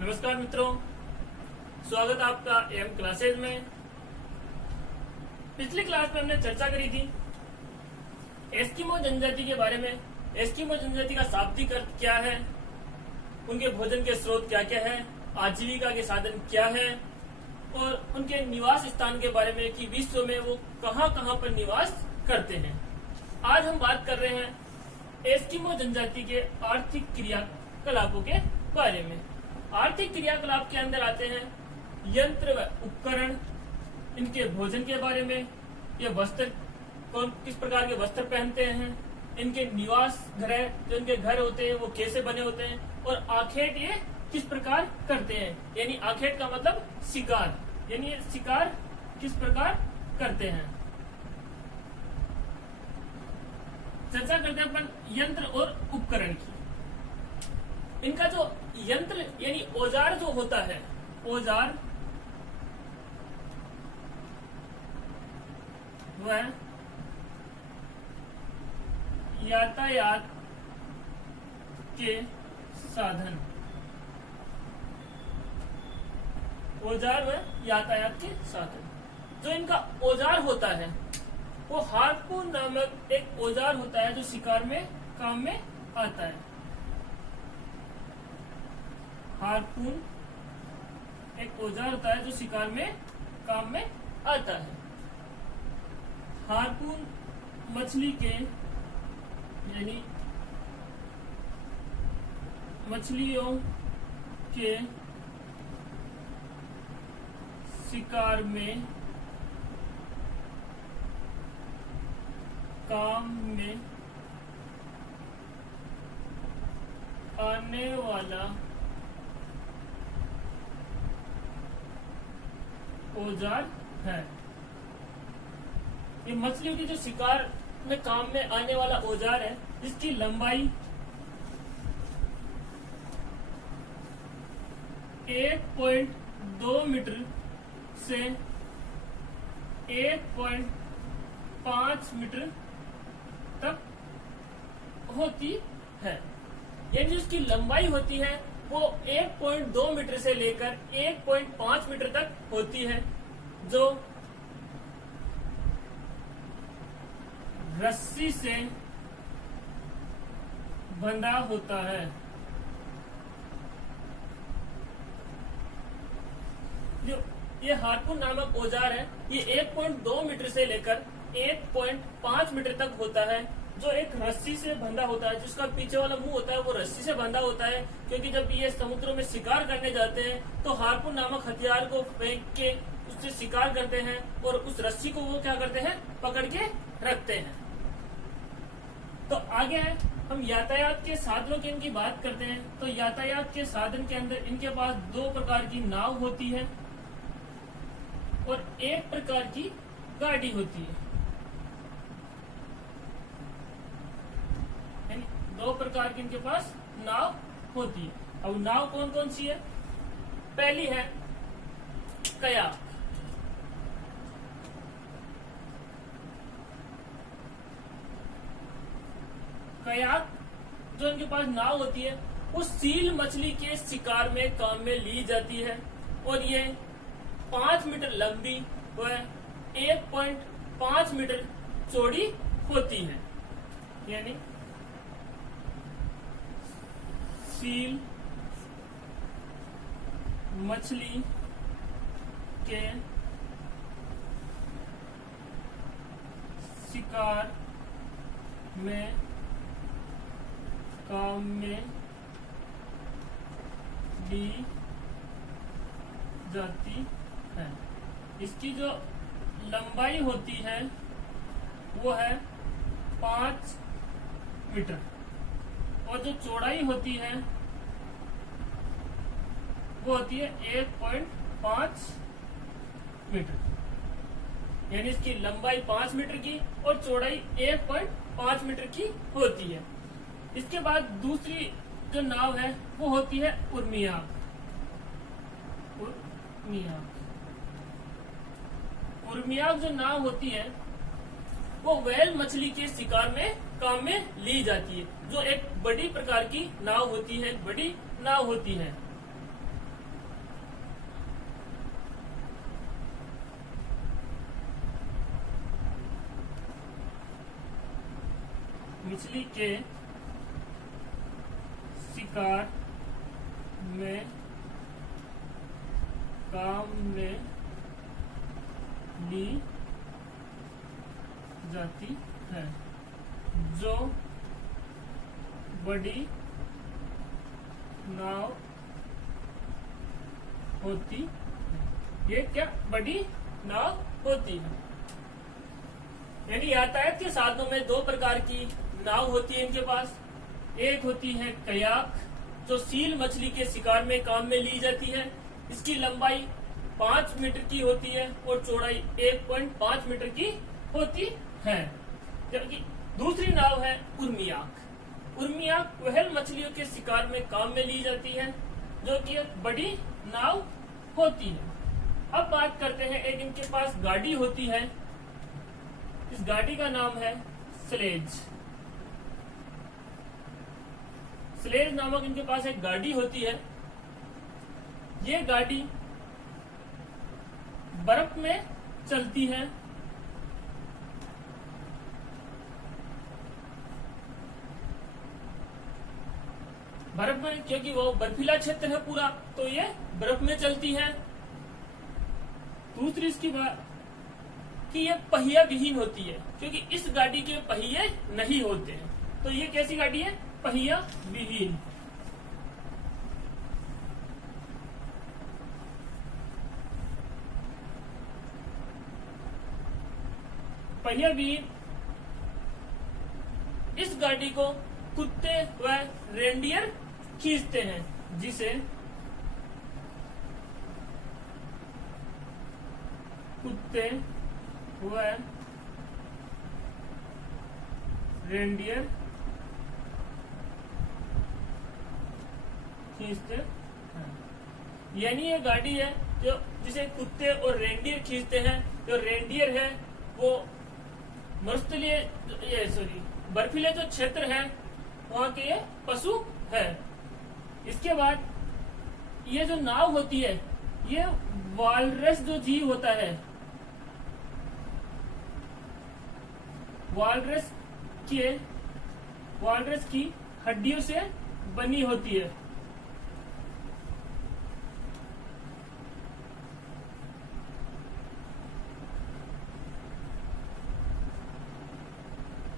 नमस्कार मित्रों, स्वागत है आपका एम क्लासेज में। पिछली क्लास में हमने चर्चा करी थी एस्किमो जनजाति के बारे में। एस्किमो जनजाति का शाब्दिक अर्थ क्या है, उनके भोजन के स्रोत क्या क्या है, आजीविका के साधन क्या है और उनके निवास स्थान के बारे में कि विश्व में वो कहाँ कहाँ पर निवास करते हैं। आज हम बात कर रहे हैं एस्किमो जनजाति के आर्थिक क्रियाकलापों के बारे में। आर्थिक क्रियाकलाप के अंदर आते हैं यंत्र व उपकरण, इनके भोजन के बारे में, ये वस्त्र किस प्रकार के वस्त्र पहनते हैं, इनके निवास गृह जो इनके घर होते हैं वो कैसे बने होते हैं, और आखेट ये किस प्रकार करते हैं। यानी आखेट का मतलब शिकार, यानी शिकार किस प्रकार करते हैं। चर्चा करते हैं अपन यंत्र और उपकरण की। इनका जो यंत्र यानी औजार जो होता है, औजार वह यातायात के साधन, औजार व यातायात के साधन। जो इनका औजार होता है वो हार्पून नामक एक औजार होता है जो शिकार में काम में आता है। हार्पून एक औजार होता है जो शिकार में काम में आता है। हार्पून मछली के यानी मछलियों के शिकार में काम में आने वाला औजार है। ये मछलियों की जो शिकार में काम में आने वाला औजार है, जिसकी लंबाई 1.2 मीटर से 1.5 मीटर तक होती है। यानी जिसकी लंबाई होती है वो 1.2 मीटर से लेकर 1.5 मीटर तक होती है, जो रस्सी से बंधा होता है। जो ये हार्पून नामक औजार है, ये 1.2 मीटर से लेकर 1.5 मीटर तक होता है, जो एक रस्सी से बंधा होता है। जिसका पीछे वाला मुंह होता है वो रस्सी से बंधा होता है, क्योंकि जब ये समुद्रों में शिकार करने जाते हैं तो हार्पून नामक हथियार को फेंक के उससे शिकार करते हैं और उस रस्सी को वो क्या करते हैं, पकड़ के रखते हैं। तो आगे है हम यातायात के साधनों की इनकी बात करते हैं। तो यातायात के साधन के अंदर इनके पास 2 प्रकार की नाव होती है और 1 प्रकार की गाड़ी होती है। 2 प्रकार की इनके पास नाव होती है। अब नाव कौन कौन सी है? पहली है कयाक। कयाक जो इनके पास नाव होती है वो सील मछली के शिकार में काम में ली जाती है और ये 5 मीटर लंबी व 1.5 मीटर चौड़ी होती है। यानी सील मछली के शिकार में काम में ली जाती है। इसकी जो लंबाई होती है वो है 5 मीटर और जो चौड़ाई होती है वो होती है 1.5 मीटर। यानी इसकी लंबाई 5 मीटर की और चौड़ाई 1.5 मीटर की होती है। इसके बाद दूसरी जो नाव है वो होती है उर्मियाक। उर्मियाक जो नाव होती है वो व्हेल मछली के शिकार में काम में ली जाती है, जो एक बड़ी प्रकार की नाव होती है, बड़ी नाव होती है। मछली के शिकार में काम में ली जाती है, जो बड़ी नाव होती है। ये क्या बड़ी नाव होती है? यानी यातायात के साधनों में दो प्रकार की नाव होती है इनके पास। एक होती है कयाक, जो सील मछली के शिकार में काम में ली जाती है। इसकी लंबाई 5 मीटर की होती है और चौड़ाई 1.5 मीटर की होती है। जबकि दूसरी नाव है उर्मियाक। उर्मियाक वहल मछलियों के शिकार में काम में ली जाती है, जो कि एक बड़ी नाव होती है। अब बात करते हैं, एक इनके पास गाड़ी होती है। इस गाड़ी का नाम है स्लेज। स्लेज नामक इनके पास एक गाड़ी होती है। ये गाड़ी बर्फ में चलती है। बर्फ में, क्योंकि वो बर्फीला क्षेत्र है पूरा, तो ये बर्फ में चलती है। दूसरी इसकी बात कि ये पहिया विहीन होती है, क्योंकि इस गाड़ी के पहिए नहीं होते हैं। तो ये कैसी गाड़ी है? पहिया विहीन। पहिया विहीन इस गाड़ी को कुत्ते व रेंडियर खींचते हैं, जिसे कुत्ते व रेंडियर खींचते हैं। यानी ये गाड़ी है जो जिसे कुत्ते और रेंडियर खींचते हैं। जो रेंडियर है वो मरुस्थलीय, बर्फीले जो क्षेत्र है वहां के ये पशु है। इसके बाद ये जो नाव होती है, ये वालरस जो जीव होता है, वालरस की हड्डियों से बनी होती है।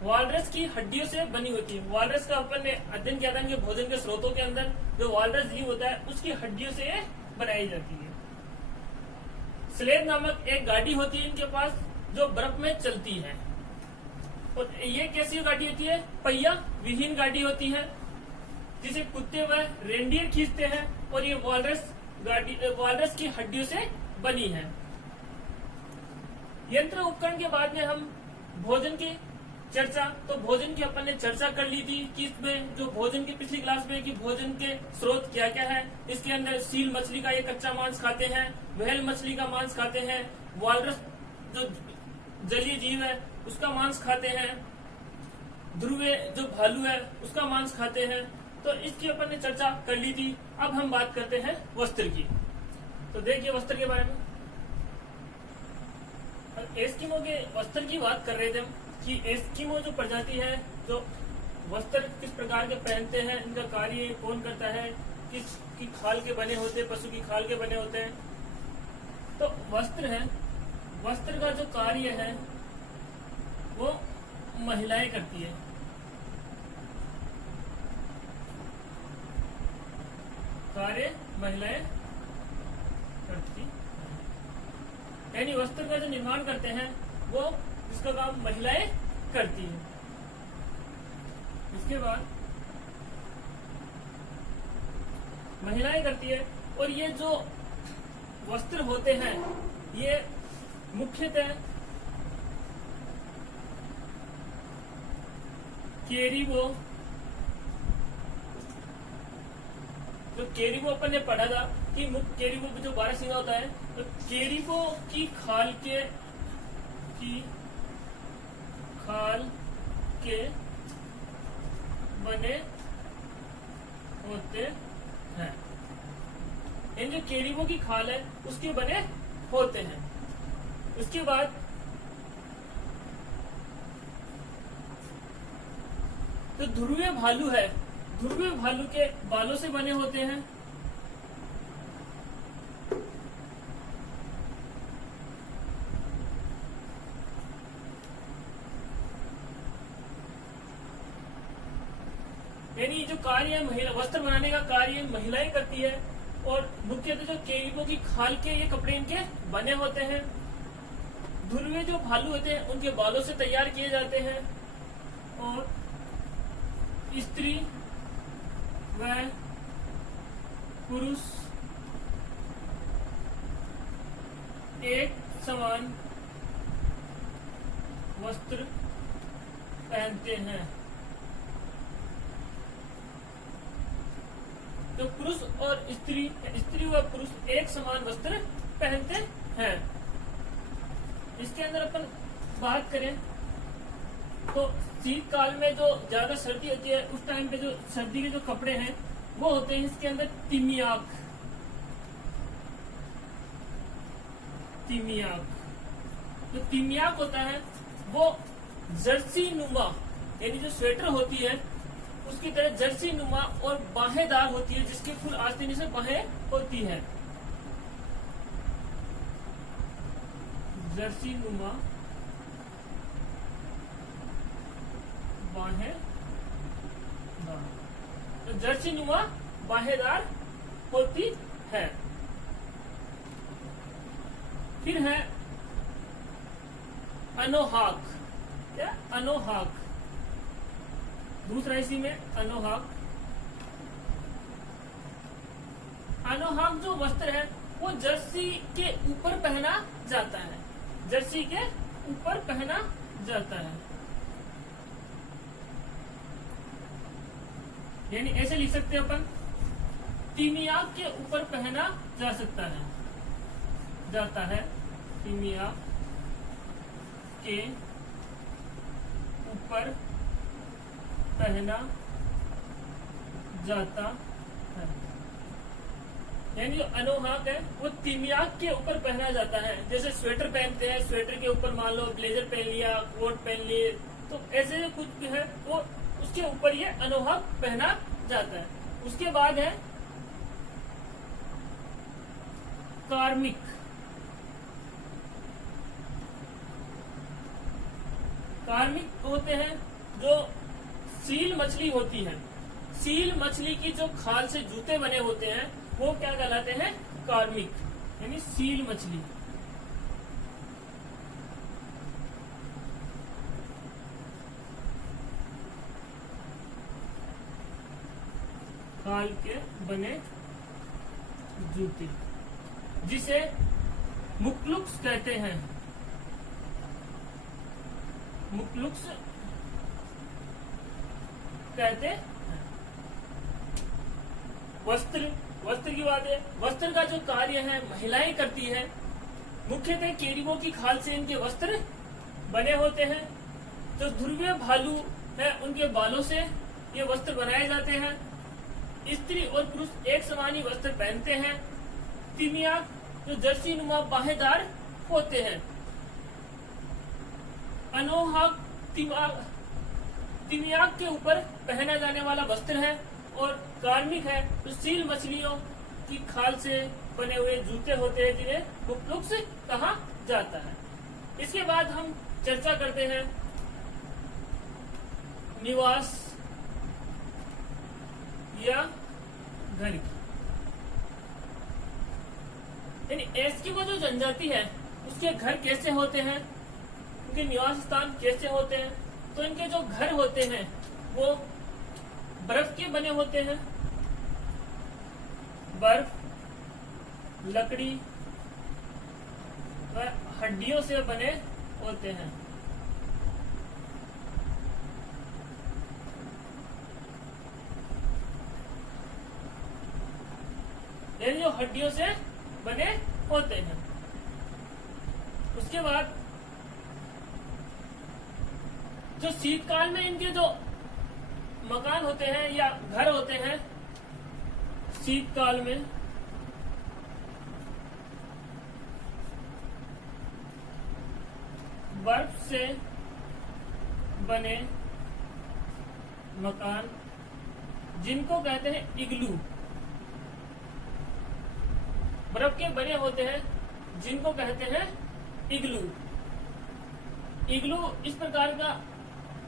वालरस की हड्डियों से बनी होती है। वालरस का अपन ने अध्ययन किया था इनके भोजन के स्रोतों के अंदर। जो वालरस जीव होता है उसकी हड्डियों से बनाई जाती है। स्लेज नामक एक गाड़ी होती है इनके पास, जो बर्फ में चलती है। और ये कैसी गाड़ी होती है? पहिया विहीन गाड़ी होती है, जिसे कुत्ते व रेंडियर खींचते हैं। और ये वालरस की हड्डियों से बनी है। यंत्र उपकरण के बाद में हम भोजन की चर्चा, तो भोजन की अपन ने चर्चा कर ली थी कि इसमें जो भोजन की पिछली क्लास में कि भोजन के स्रोत क्या क्या है। इसके अंदर सील मछली का ये कच्चा मांस खाते हैं, व्हेल मछली का मांस खाते हैं, वालरस जो जलीय जीव है उसका मांस खाते हैं, ध्रुवे जो भालू है उसका मांस खाते हैं। तो इसकी अपन ने चर्चा कर ली थी। अब हम बात करते हैं वस्त्र की। तो देखिए वस्त्र के बारे में, एस्किमो के वस्त्र की बात कर रहे थे हम कि एस्किमो जो प्रजाति है, जो वस्त्र किस प्रकार के पहनते हैं, इनका कार्य कौन करता है, किस की खाल के बने होते हैं, पशु की खाल के बने होते हैं। तो वस्त्र है, वस्त्र का जो कार्य है वो महिलाएं करती है। कार्य महिलाएं करती, यानी वस्त्र का जो निर्माण करते हैं वो इसका काम महिलाएं करती है। इसके बाद महिलाएं करती है। और ये जो वस्त्र होते हैं ये मुख्यतः केरिबो, तो केरिबो अपन ने पढ़ा था कि केरिबो जो 12 सिंगा होता है, तो केरिबो की खाल के बने होते हैं। इन जो केरिबो की खाल है उसके बने होते हैं। उसके बाद जो ध्रुवीय भालू है, ध्रुवीय भालू के बालों से बने होते हैं। यानी जो कार्य महिला वस्त्र बनाने का कार्य महिलाएं करती है, और मुख्यतः जो केवलों की खाल के ये कपड़े इनके बने होते हैं। ध्रुवीय जो भालू होते हैं उनके बालों से तैयार किए जाते हैं, और स्त्री व पुरुष एक समान वस्त्र पहनते हैं। तो पुरुष और स्त्री व पुरुष एक समान वस्त्र पहनते हैं। इसके अंदर अपन बात करें तो शीतकाल में जो ज्यादा सर्दी होती है उस टाइम पे जो सर्दी के जो कपड़े हैं वो होते हैं इसके अंदर तिमियाक। जो तिमियाक होता है वो जर्सी नुमा, यानी जो स्वेटर होती है उसकी तरह जर्सी नुमा और बाहेदार होती है, जिसके फुल आस्तीन से बाहें होती है। जर्सी नुमा बाहें, तो जर्सी नुमा बाहेदार होती है। फिर है अनोहाक। क्या? अनोहाक। दूसरा इसी में अनोहाक। अनोहाक जो वस्त्र है वो जर्सी के ऊपर पहना जाता है, जर्सी के ऊपर पहना जाता है। यानी ऐसे लिख सकते हैं अपन, तिमियाक के ऊपर पहना जा सकता है, जाता है, तिमियाक के ऊपर पहना जाता है। यानी जो अनोहाक है वो तिमियाक के ऊपर पहना जाता है। जैसे स्वेटर पहनते हैं, स्वेटर के ऊपर मान लो ब्लेजर पहन लिया, कोट पहन लिए, तो ऐसे जो कुछ भी है वो उसके ऊपर ये अनोहाक पहना जाता है। उसके बाद है कार्मिक। कार्मिक होते हैं जो सील मछली होती है, सील मछली की जो खाल से जूते बने होते हैं वो क्या कहलाते हैं? कार्मिक, यानी सील मछली। खाल के बने जूते, जिसे मुक्लुक्स कहते हैं। मुक्लुक्स कहते हैं। वस्त्र, वस्त्र की बात है। वस्त्र का जो कार्य है महिलाएं करती है। मुख्यतः केड़ियों की खाल से इनके वस्त्र बने होते हैं। जो ध्रुवीय भालू है उनके बालों से ये वस्त्र बनाए जाते हैं। स्त्री और पुरुष एक समान ही वस्त्र पहनते हैं। तिमियाक जो जर्सी नुमा बाहेदार होते हैं। अनोहाक तिमियाक के ऊपर पहना जाने वाला वस्त्र है। और कार्मिक है तो सील मछलियों की खाल से बने हुए जूते होते हैं, जिन्हें मुक्लुक्स कहा जाता है। इसके बाद हम चर्चा करते हैं निवास या घर की। यानी एस्किमो जो जनजाति है उसके घर कैसे होते हैं, उनके निवास स्थान कैसे होते हैं? तो इनके जो घर होते हैं वो बर्फ के बने होते हैं। बर्फ, लकड़ी व हड्डियों से बने होते हैं। यानी जो हड्डियों से बने होते हैं। उसके बाद जो शीतकाल में इनके जो मकान होते हैं या घर होते हैं, शीतकाल में बर्फ से बने मकान जिनको कहते हैं इग्लू, बर्फ के बने होते हैं जिनको कहते हैं इग्लू। इग्लू इस प्रकार का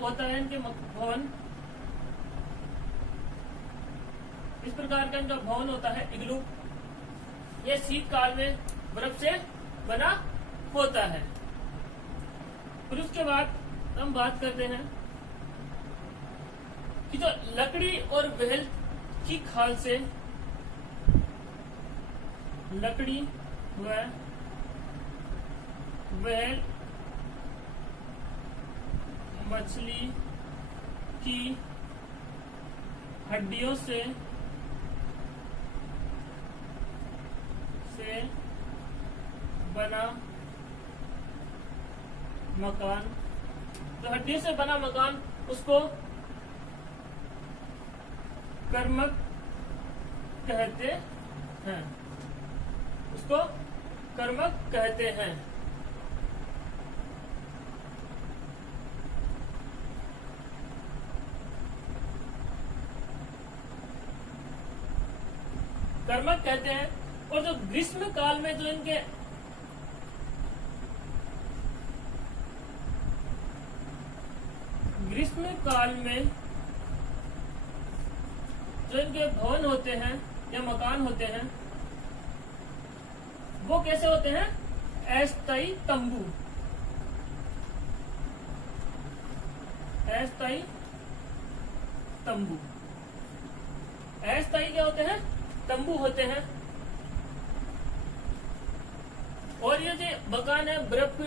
होता है, इनके भवन इस प्रकार का इनका भवन होता है इग्लू। ये शीतकाल में बर्फ से बना होता है। फिर उसके बाद हम बात करते हैं कि जो लकड़ी और बेल की खाल से लकड़ी व बेल मछली की हड्डियों से बना मकान, तो हड्डी से बना मकान उसको कर्मक कहते हैं, उसको कर्मक कहते हैं। कर्मक कहते हैं। और जो ग्रीष्म काल में जो इनके भवन होते हैं या मकान होते हैं वो कैसे होते हैं? अस्थायी तंबू। अस्थायी तंबू, अस्थायी क्या होते हैं? तंबू होते हैं। और ये जो मकान है बर्फ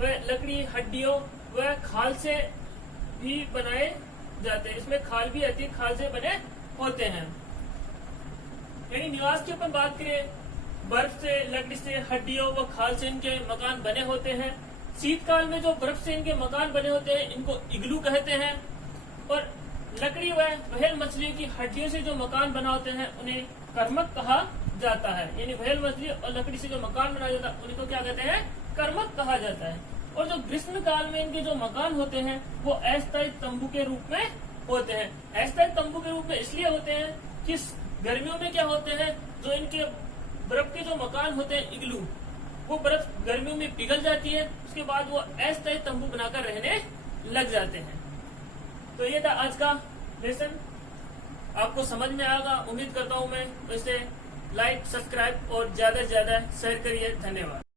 व लकड़ी हड्डियों व खाल से भी बनाए जाते हैं, इसमें खाल भी आती है, खाल से बने होते हैं। यानी निवास की अपन बात करें, बर्फ से लकड़ी से हड्डियों व खाल से इनके मकान बने होते हैं। शीतकाल में जो बर्फ से इनके मकान बने होते हैं इनको इग्लू कहते हैं। और लकड़ी व व्हेल मछलियों की हड्डियों से जो मकान बना होते हैं उन्हें कर्मक कहा जाता है। यानी व्हेल मछली और लकड़ी से जो मकान बनाया जाता है उनको क्या कहते हैं? कर्मक कहा जाता है। और जो ग्रीष्म काल में इनके जो मकान होते हैं वो अस्थायी तंबू के रूप में होते हैं। अस्थायी तंबू के रूप में इसलिए होते हैं कि गर्मियों में क्या होते हैं, जो इनके बर्फ के जो मकान होते हैं इग्लू, वो बर्फ गर्मियों में पिघल जाती है, उसके बाद वो अस्थायी तंबू बनाकर रहने लग जाते हैं। तो ये था आज का लेसन, आपको समझ में आएगा उम्मीद करता हूँ मैं। वैसे लाइक, सब्सक्राइब और ज्यादा से ज्यादा शेयर करिए। धन्यवाद।